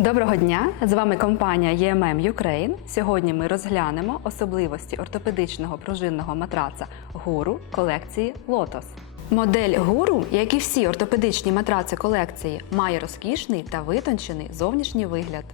Доброго дня! З вами компанія EMM Ukraine. Сьогодні ми розглянемо особливості ортопедичного пружинного матраца гуру колекції Lotus. Модель гуру, як і всі ортопедичні матраци колекції, має розкішний та витончений зовнішній вигляд.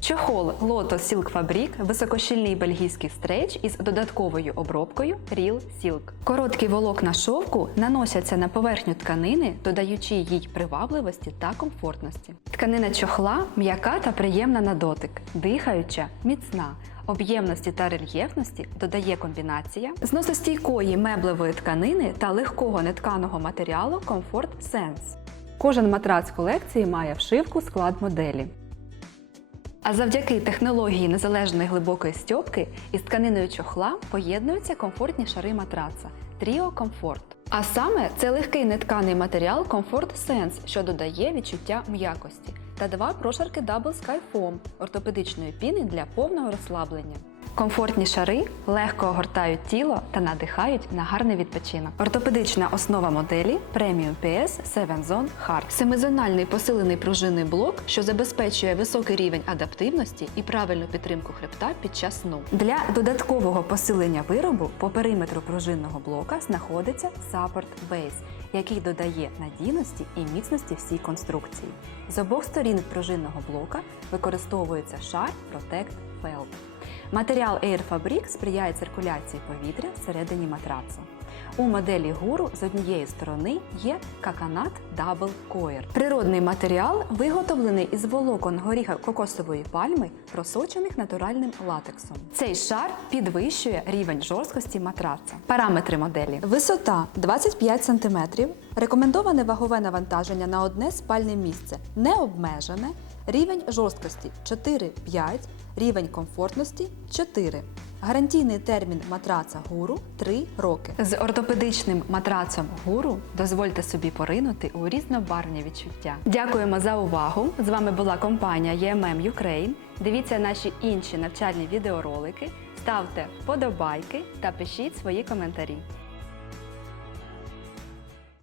Чохол Lotto Silk Fabric – високощільний бельгійський стреч із додатковою обробкою Real Silk. Короткі волокна шовку наносяться на поверхню тканини, додаючи їй привабливості та комфортності. Тканина чохла м'яка та приємна на дотик, дихаюча, міцна. Об'ємності та рельєфності додає комбінація зносостійкої меблевої тканини та легкого нетканого матеріалу Comfort Sense. Кожен матрац колекції має вшивку склад моделі. А завдяки технології незалежної глибокої стьопки із тканиною чохла поєднуються комфортні шари матраца Тріо Комфорт. А саме це легкий нетканий матеріал Comfort Sense, що додає відчуття м'якості, та два прошарки Double Sky Foam – ортопедичної піни для повного розслаблення. Комфортні шари легко огортають тіло та надихають на гарний відпочинок. Ортопедична основа моделі Premium PS 7 Zone Hard. Семизональний посилений пружинний блок, що забезпечує високий рівень адаптивності і правильну підтримку хребта під час сну. Для додаткового посилення виробу по периметру пружинного блока знаходиться Support Base, який додає надійності і міцності всій конструкції. З обох сторін пружинного блока використовується шар Protect Felt. Матеріал Air Fabric сприяє циркуляції повітря всередині матрацу. У моделі гуру з однієї сторони є каканат Double Coir. Природний матеріал виготовлений із волокон горіха кокосової пальми, просочених натуральним латексом. Цей шар підвищує рівень жорсткості матраца. Параметри моделі: висота 25 см, рекомендоване вагове навантаження на одне спальне місце не обмежене, рівень жорсткості 4-5 см. Рівень комфортності 4. Гарантійний термін матраца гуру 3 роки. З ортопедичним матрацом гуру дозвольте собі поринути у різнобарвні відчуття. Дякуємо за увагу! З вами була компанія EMM Ukraine. Дивіться наші інші навчальні відеоролики, ставте вподобайки та пишіть свої коментарі.